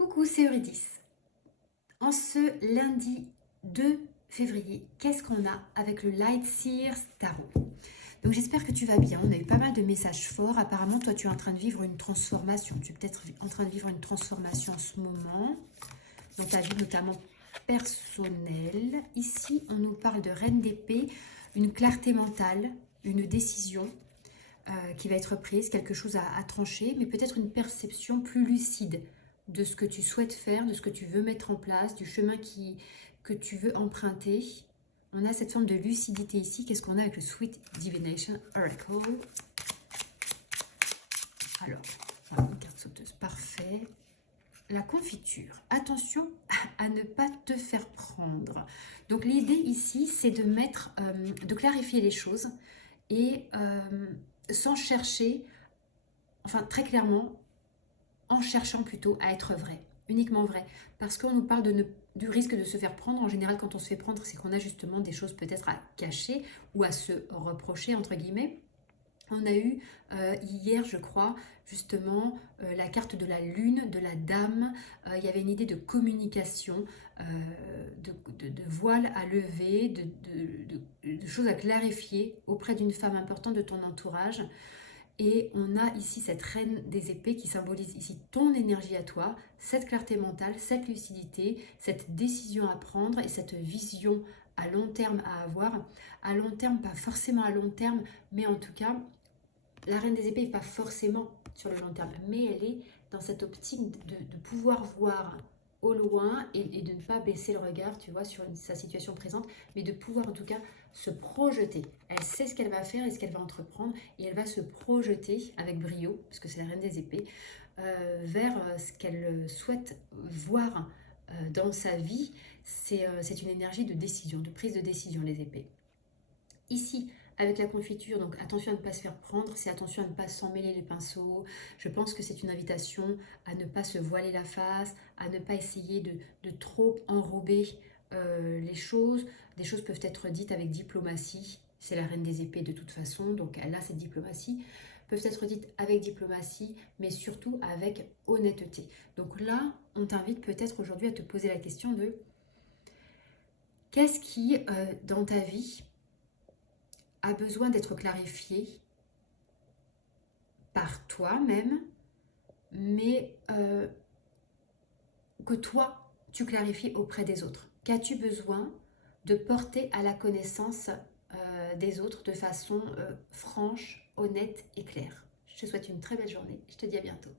Coucou, c'est Eurydice. En ce lundi 2 février, qu'est-ce qu'on a avec le Light Seers Tarot? Donc j'espère que tu vas bien. On a eu pas mal de messages forts. Apparemment, toi, tu es en train de vivre une transformation. Tu es peut-être en train de vivre une transformation en ce moment, dans ta vie notamment personnelle. Ici, on nous parle de Reine d'épée, une clarté mentale, une décision qui va être prise, quelque chose à trancher, mais peut-être une perception plus lucide de ce que tu souhaites faire, de ce que tu veux mettre en place, du chemin que tu veux emprunter. On a cette forme de lucidité ici. Qu'est-ce qu'on a avec le Sweet Divination Oracle? Alors, voilà, une carte sauteuse, parfait. La confiture. Attention à ne pas te faire prendre. Donc l'idée ici, c'est de mettre, de clarifier les choses et sans chercher, enfin très clairement, en cherchant plutôt à être vrai, uniquement vrai. Parce qu'on nous parle du risque de se faire prendre. En général, quand on se fait prendre, c'est qu'on a justement des choses peut-être à cacher ou à se reprocher, entre guillemets. On a eu hier, je crois, justement, la carte de la lune, de la dame. Il y avait une idée de communication, de voile à lever, de choses à clarifier auprès d'une femme importante de ton entourage. Et on a ici cette reine des épées qui symbolise ici ton énergie à toi, cette clarté mentale, cette lucidité, cette décision à prendre et cette vision à long terme à avoir. À long terme, pas forcément à long terme, mais en tout cas, la reine des épées n'est pas forcément sur le long terme, mais elle est dans cette optique de pouvoir voir au loin et de ne pas baisser le regard, tu vois, sur sa situation présente, mais de pouvoir en tout cas se projeter. Elle sait ce qu'elle va faire et ce qu'elle va entreprendre, et elle va se projeter avec brio, parce que c'est la reine des épées, vers ce qu'elle souhaite voir dans sa vie. C'est une énergie de décision, de prise de décision, les épées. Ici, avec la confiture, donc attention à ne pas se faire prendre, c'est attention à ne pas s'emmêler les pinceaux. Je pense que c'est une invitation à ne pas se voiler la face, à ne pas essayer de trop enrober les choses. Des choses peuvent être dites avec diplomatie. C'est la reine des épées de toute façon, donc elle a cette diplomatie. Peuvent être dites avec diplomatie, mais surtout avec honnêteté. Donc là, on t'invite peut-être aujourd'hui à te poser la question de qu'est-ce qui, dans ta vie, a besoin d'être clarifié par toi-même, mais que toi, tu clarifies auprès des autres. Qu'as-tu besoin de porter à la connaissance des autres de façon franche, honnête et claire? Je te souhaite une très belle journée. Je te dis à bientôt.